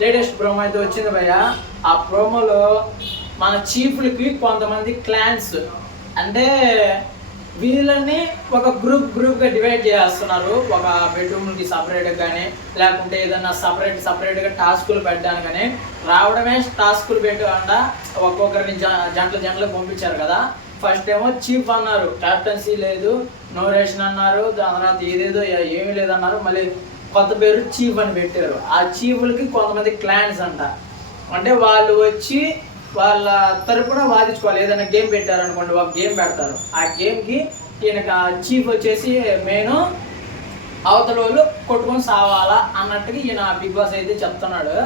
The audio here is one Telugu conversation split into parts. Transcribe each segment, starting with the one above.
లేటెస్ట్ ప్రోమో అయితే వచ్చింది భయ్య. ఆ ప్రోమోలో మన చీఫ్లకి కొంతమంది క్లాన్స్ అంటే వీళ్ళని ఒక గ్రూప్గా డివైడ్ చేస్తున్నారు. ఒక బెడ్రూమ్కి సపరేట్గా కానీ లేకుంటే ఏదన్నా సపరేట్గా టాస్కులు పెట్టడానికి కానీ రావడమే టాస్కులు పెట్టకుండా ఒక్కొక్కరిని జంటలు పంపించారు కదా. ఫస్ట్ ఏమో చీఫ్ అన్నారు, క్యాప్టెన్సీ లేదు, నో రేషన్ అన్నారు, దాని తర్వాత ఏదేదో ఏమీ లేదన్నారు. మళ్ళీ కొత్త పేరు చీఫ్ అని పెట్టారు. ఆ చీఫ్లకి కొంతమంది క్లాన్స్ అంట, అంటే వాళ్ళు వచ్చి వాళ్ళ తరపున వాదించుకోవాలి. ఏదైనా గేమ్ పెట్టారనుకోండి, ఒక గేమ్ పెడతారు, ఆ గేమ్కి ఈయనకి చీఫ్ వచ్చేసి మెయిన్ అవతల వాళ్ళు కొట్టుకొని సావాలా అన్నట్టుగా ఈయన బిగ్ బాస్ అయితే చెప్తున్నాడు.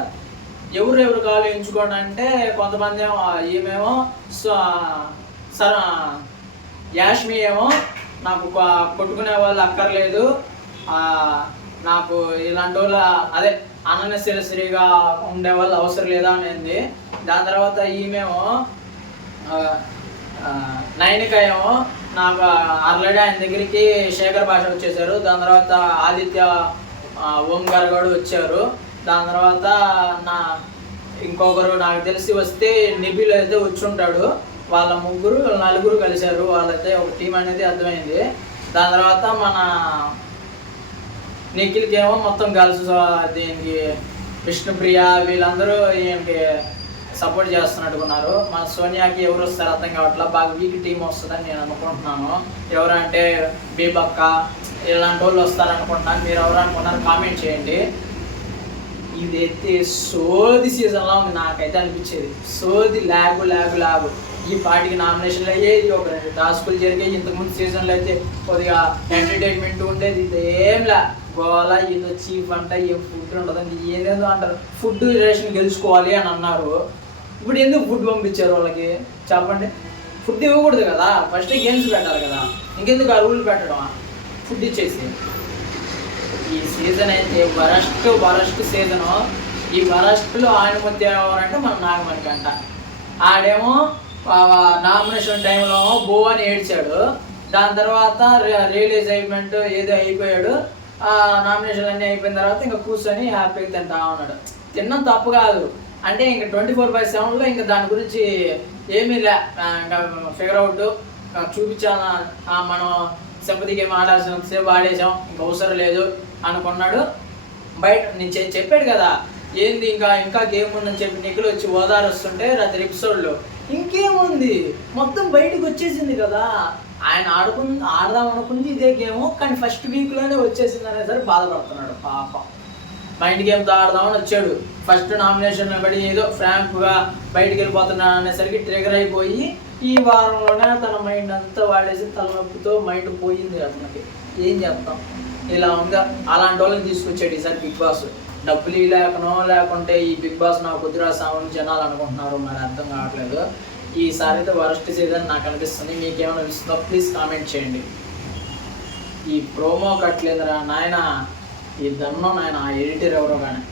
ఎవరు కావాలి ఎంచుకోండి అంటే కొంతమంది ఏమో ఏమేమో యాష్మి ఏమో నాకు కొట్టుకునే వాళ్ళు అక్కర్లేదు, నాకు ఇలాంటి వాళ్ళ అదే అన్నెసెసరీగా ఉండే వాళ్ళు అవసరం లేదా అనేది. దాని తర్వాత ఈమెమో నైనిక ఏమో నాకు ఆల్రెడీ ఆయన దగ్గరికి శేఖర్ భాష వచ్చేసారు. దాని తర్వాత ఆదిత్య ఓం గారు కూడా వచ్చారు. దాని తర్వాత ఇంకొకరు నాకు తెలిసి వస్తే నిబిల్ అయితే వచ్చి ఉంటాడు. వాళ్ళ నలుగురు కలిశారు, వాళ్ళైతే ఒక టీం అనేది అర్థమైంది. దాని తర్వాత మన నిఖిల్కి ఏమో మొత్తం గర్ల్స్, దీనికి విష్ణుప్రియ వీళ్ళందరూ ఈయనకి సపోర్ట్ చేస్తున్నట్టుకున్నారు. మన సోనియాకి ఎవరు వస్తారు అర్థం కావట్లా, బాగా వీక్ టీం వస్తుందని నేను అనుకుంటున్నాను. ఎవరంటే బీబక్క ఇలాంటి వాళ్ళు వస్తారనుకుంటున్నాను. మీరు ఎవరు అనుకున్నారు కామెంట్ చేయండి. ఇదైతే సోది సీజన్లా ఉంది నాకైతే అనిపించేది. సోది లాగు ఈ పార్టీకి నామినేషన్లు అయ్యేది, ఒక 2 టాస్కులు జరిగాయి. ఇంతకుముందు సీజన్లో అయితే కొద్దిగా ఎంటర్టైన్మెంట్ ఉండేది. ఇదేంలా గోలా ఏదో చీఫ్ అంట, ఏం ఫుడ్ ఉండదండి, ఏదేదో అంటారు. ఫుడ్ రేషన్ గెలుచుకోవాలి అని అన్నారు. ఇప్పుడు ఎందుకు ఫుడ్ పంపించారు వాళ్ళకి చెప్పండి? ఫుడ్ ఇవ్వకూడదు కదా, ఫస్ట్ గేమ్స్ పెట్టాలి కదా, ఇంకెందుకు ఆ రూల్ పెట్టడం? ఫుడ్ ఇచ్చేసి ఈ సీజన్ అయితే వరస్ట్ సీజను. ఈ వరస్ట్లో ఆయన మధ్య ఎవరంటే మన నాగమణికంట. ఆడేమో నామినేషన్ టైంలో బో అని ఏడ్చాడు. దాని తర్వాత రియలైజ్మెంట్ ఏదో అయిపోయాడు. నామినేషన్ అన్నీ అయిపోయిన తర్వాత ఇంకా కూర్చొని హ్యాపీగా తింటా ఉన్నాడు. తిన్నాం తప్పు కాదు, అంటే ఇంకా 24/7లో ఇంకా దాని గురించి ఏమీ లే, ఇంకా ఫిగర్ అవుట్ చూపించాను. మనం సింపతికి ఏం ఆడాల్సినంతసేపు ఆడేసాం, ఇంకా అవసరం లేదు అనుకున్నాడు. బయట నేను చెప్పాడు కదా ఏంది ఇంకా గేమ్ ఉందని చెప్పి నిఖిల్ వచ్చి ఓదారుస్తుంటే రాత్రి ఎపిసోడ్లో ఇంకేముంది మొత్తం బయటకు వచ్చేసింది కదా. ఆయన ఆడదాం అనుకుంది ఇదే గేమ్, కానీ ఫస్ట్ వీక్లోనే వచ్చేసింది అనేసరికి బాధపడుతున్నాడు పాపం. మైండ్ గేమ్తో ఆడదామని వచ్చాడు, ఫస్ట్ నామినేషన్ బడి ఏదో ఫ్రాంక్గా బయటికి వెళ్ళిపోతున్నాడు అనేసరికి ట్రిగర్ అయిపోయి ఈ వారంలోనే తన మైండ్ అంతా వాడేసి తలనొప్పితో మైండ్ పోయింది అతనికి. ఏం చెప్తాం, ఇలా ఉందా. అలాంటి వాళ్ళని తీసుకొచ్చాడు ఈసారి బిగ్ బాస్. డబ్బులు లేకుంటే ఈ బిగ్ బాస్ నాకు కుదిరా సామని జనాలు అనుకుంటున్నారు, మరి అర్థం కావట్లేదు. ఈసారి అయితే వరస్ట్ సీజన్ నాకు అనిపిస్తుంది. మీకేమైనా అనిపిస్తుందో ప్లీజ్ కామెంట్ చేయండి. ఈ ప్రోమో కట్టలేదురా నాయన, ఈ దన్నం నాయన, ఆ ఎడిటర్ ఎవరో కానీ.